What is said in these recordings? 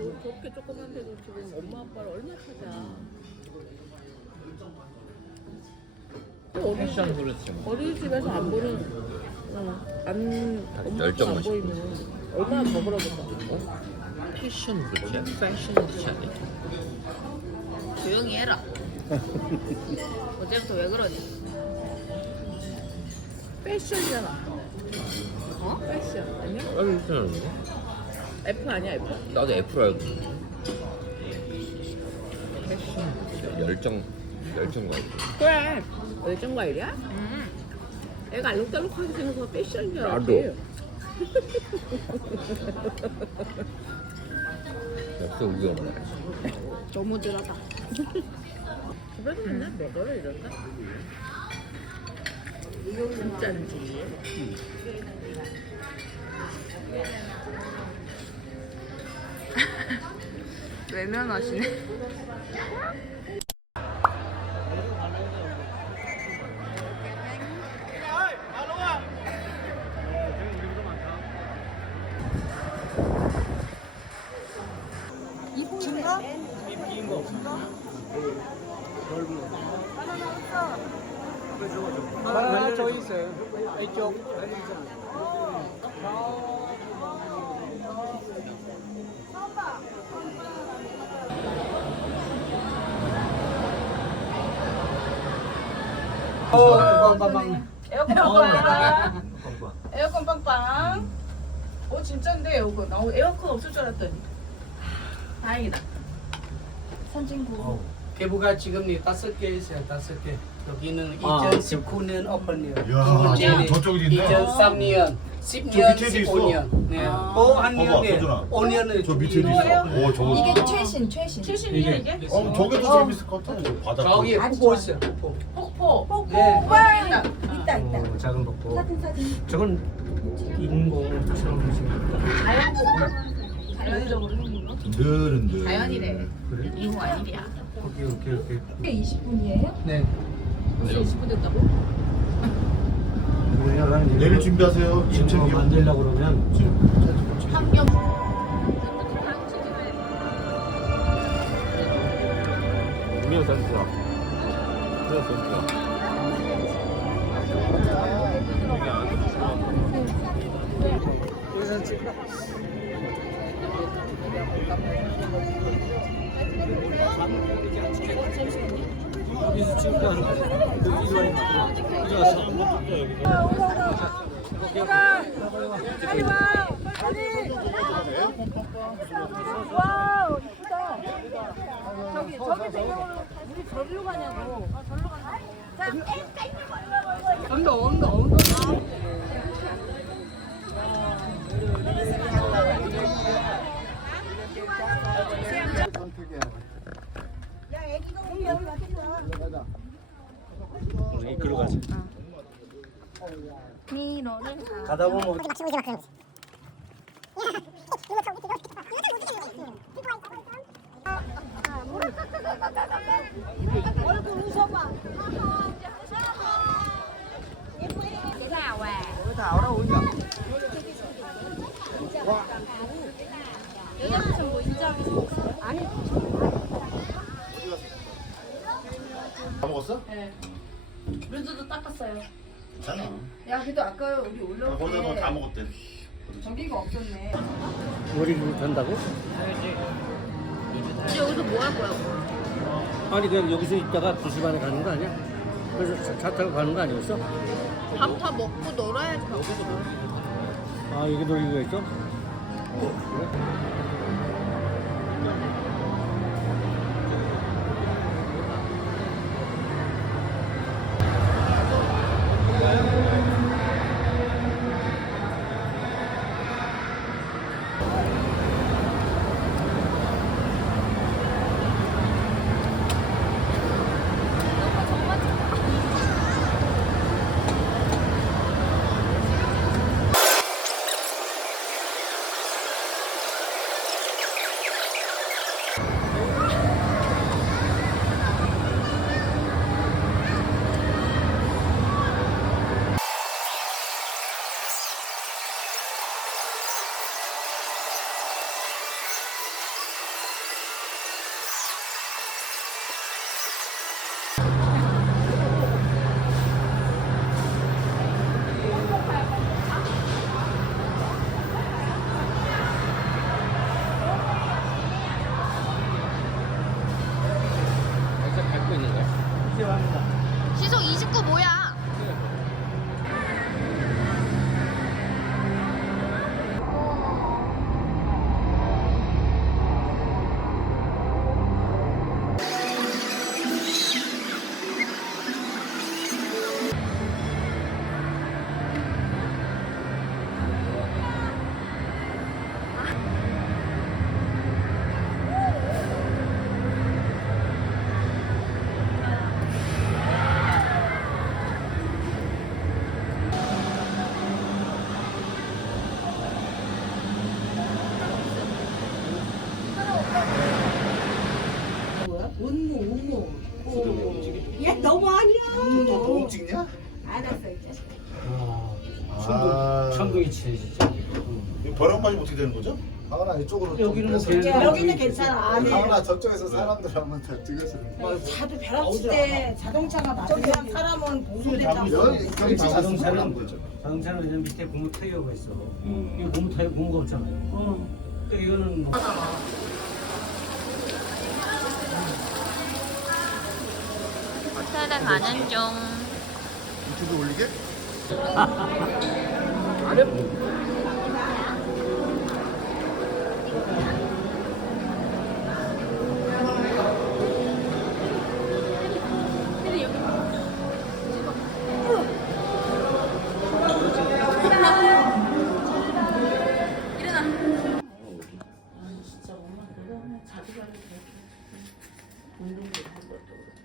저, 저렇게 조그만데도 지금 엄마 아빠를 얼마 찾아. 또 패션 어린이집, 그렇지 뭐. 어린이집에서 안 보는, 어, 안, 엄마 열정 안 맛이. 보이면 얼마나 더 그러겠어. 패션 그렇지 패션 그렇지 않니? 조용히 해라. 어제부터 왜 그러니? 패션이잖아. 어? 패션. 아니야? 이렇게 하는데? F 아니야, F? 나도 F로 알고 패션 그렇지 열정 열정 과일 그래. 열정 과일이야? 음. 애가 알록달록하게 생겨서 패션인 줄 알았지. 나도. 역시 우리 엄마 너무 들어다. 집에도 맨날 먹어요, 이럴까? 진짜인지. 외면하시네. 하나 저 있어요. 이쪽. 어, 빵빵빵. 에어컨 빵빵. 에어컨 빵빵. 어 진짜인데 에어컨. 나 에어컨 없을 줄 알았더니. 다행이다. 개부가 지금 이 다섯 개 있어요. 다섯 개. 여기는 아, 2019년 오픈이요. 이야, 저쪽에 있네. 2003년, 저 10년, 밑에도 있어. 15년. 네. 아. 또한 년에 서준아. 5년을 저 밑에도 있어. 오, 저거. 이게 최신 최신 최신이야 이게? 어, 저게 더 재밌을 것 같아. 저 바닥. 저기. 있어요. 폭포. 폭포. 네. 와. 있다 있다 어, 작은 복고. 사진 사진 저건 인공처럼 생겼다. 자연 폭포. 자연적으로 생긴 거? 흔들흔들. 자연이래. 그래? 이후 아니랴. 오케이 오케이 오케이. 이게 20분이에요? 네. 벌써 20분 됐다고? 왜냐면 내일 준비하세요. 지금 뭐. 만들려고 그러면 환경. 우리가 선수야 우리가 선수야 여기서 찍으니까 여기 이완이 맞더라. 와우 이쁘다. 저기 저기 배경으로 우리 저리로 가냐고. 아 저리로 간다. 자, 언더 언더 언 보면 다 먹었어? 루즈도 닦았어요. 괜찮아. 야 그래도 아까 우리 올라올 거기다 때 너다 먹었대. 저기가 없었네. 머리를 단다고? 이제 여기서 뭐 할 거야? 아니 그냥 여기서 있다가 2시 반에 가는 거 아니야? 그래서 차, 차 타고 가는 거 아니었어? 밥 다 먹고 놀아야지. 아 여기 놀이기가 있어? 그래? 얘 너무 아니야. 또 찍냐? 알았어 이제. 아, 천둥이 치네 진짜. 응. 이거 벼락 맞으면 어떻게 되는 거죠? 하은아 이쪽으로 여기는 뭐좀 걔는 빼서. 여기는 괜찮아. 안에. 하은아 저쪽에서 사람들 한번 더 찍어서 자도 벼락칠 때 자동차가 맞으면 사람은 보호된다고. 여기 여기 자동차는 자동차는 거죠 자동차는 그냥 밑에 고무 타이어가 있어. 이거 고무 타이어 고무가 없잖아요. 어. 또 이거는 뭐 호텔에 가는 중. 유튜브 올리게? 자주 가도 돼. 운동도 한 것도.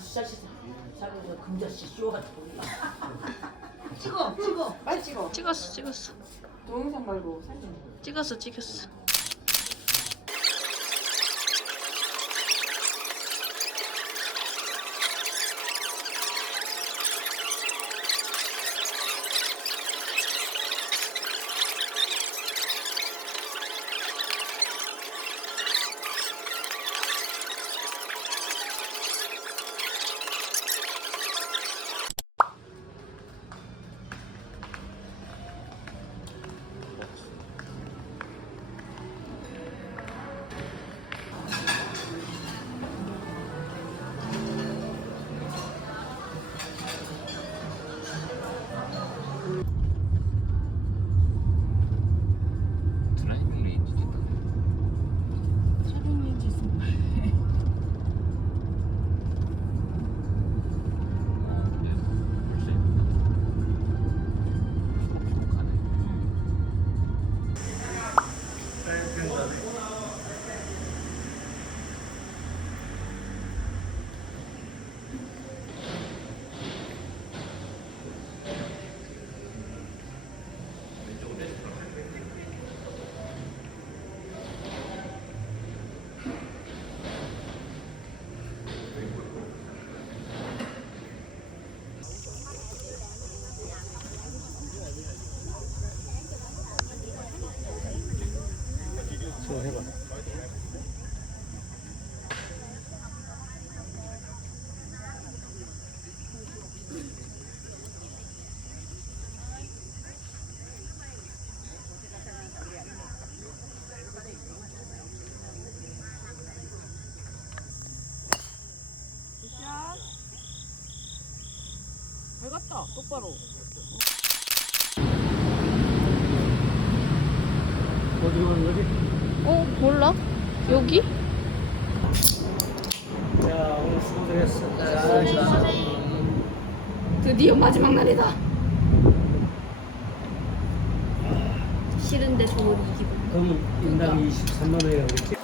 마시자식. 자고 금자씨 쇼가 보이나. 찍어, 찍어, 빨리 찍어. 찍었어, 찍었어. 동영상 말고 사진. 찍었어, 찍었어. 저 해봐. 잘 갔다 똑바로 어디로 가는 거지? 어, 몰라? 여기? 자 오늘. 자, 드디어 마지막 날이다. 싫은데 좋은 기분. 그럼 인당 23만 원이라고 그랬지?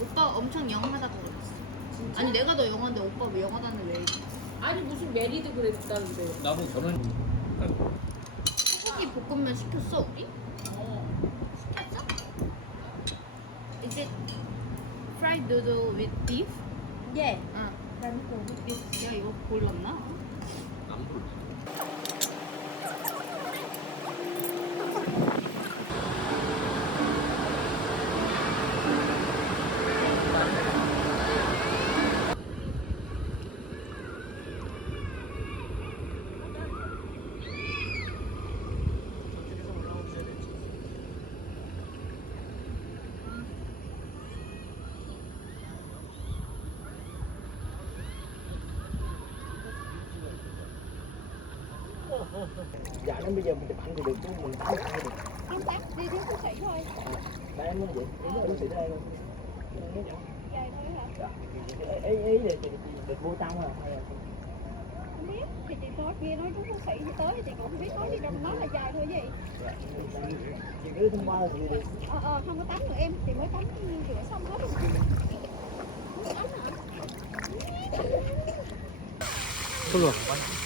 오빠 엄청 영하다고 그랬어. 아니 내가 더 영한데 오빠 왜 영하다는 왜? 아니 무슨 메리드 그랬다는데 나도 결혼. 소고기 볶음면 시켰어 우리? 시켰어? Is it fried noodle with beef? 예. 응. 야 이거 골랐나? 안 부르 Dạ nó bây giờ mình chụp ảnh thì được chứ mình không ảnh thì được. Đi đến siêu thị thôi. Mà em muốn vậy, muốn ở siêu thị đây luôn. dài thôi hả? Ý ý là chị được mua tao rồi hay là không biết thì chị nói kia nói chú bác sĩ tới thì chị cũng không biết nói gì đâu nói là dài thôi gì. Chị cứ thông qua thì ờ ờ không có tắm nữa em thì mới tắm rửa xong hết rồi. Không tắm hả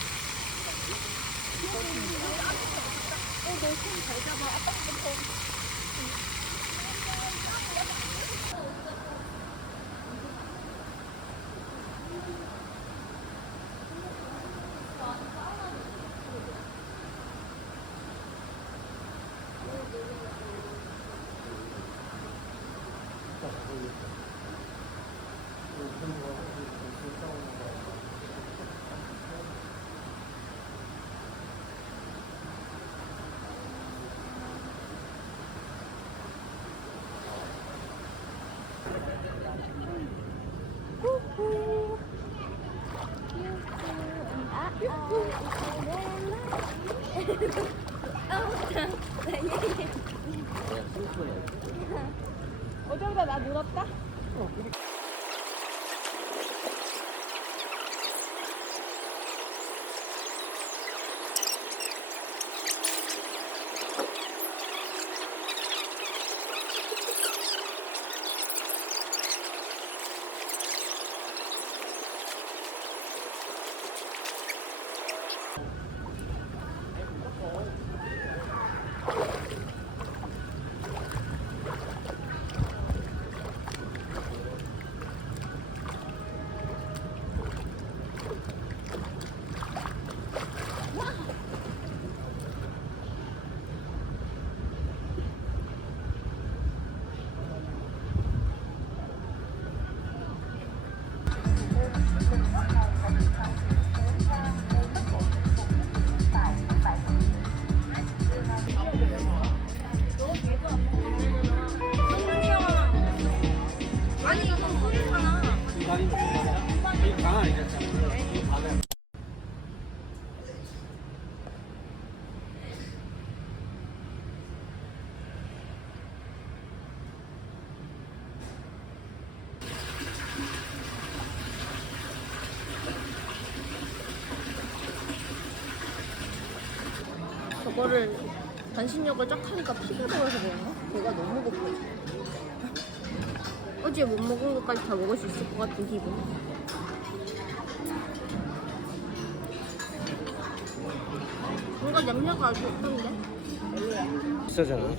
불러. 어쩌다 나 물었다? 저거를 반신욕을 쫙 하니까 피가 돌아서 그런가? 배가 너무 고파. 어제 못 먹은 것까지 다 먹을 수 있을 것 같은 기분. 뭔가 냄새가 아주 좋던데? 비싸잖아.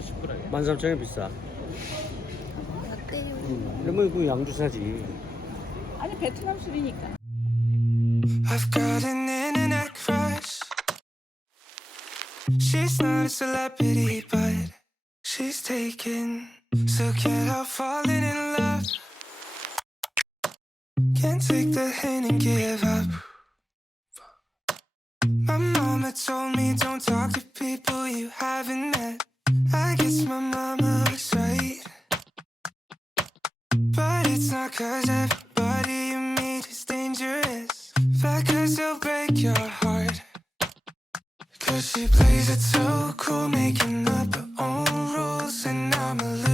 13,000원 비싸. 음, 그러면 그 양주 사지. 아니 베트남 술이니까 I've got an internet crush. She's not a celebrity, but she's taken. So can't falling in love. Can't take the hint and give up. My mama told me don't talk to people you haven't met. I guess my mama was right. But it's not cause everybody you meet is dangerous. Back She plays it so cool, making up her own rules, and I'm a little.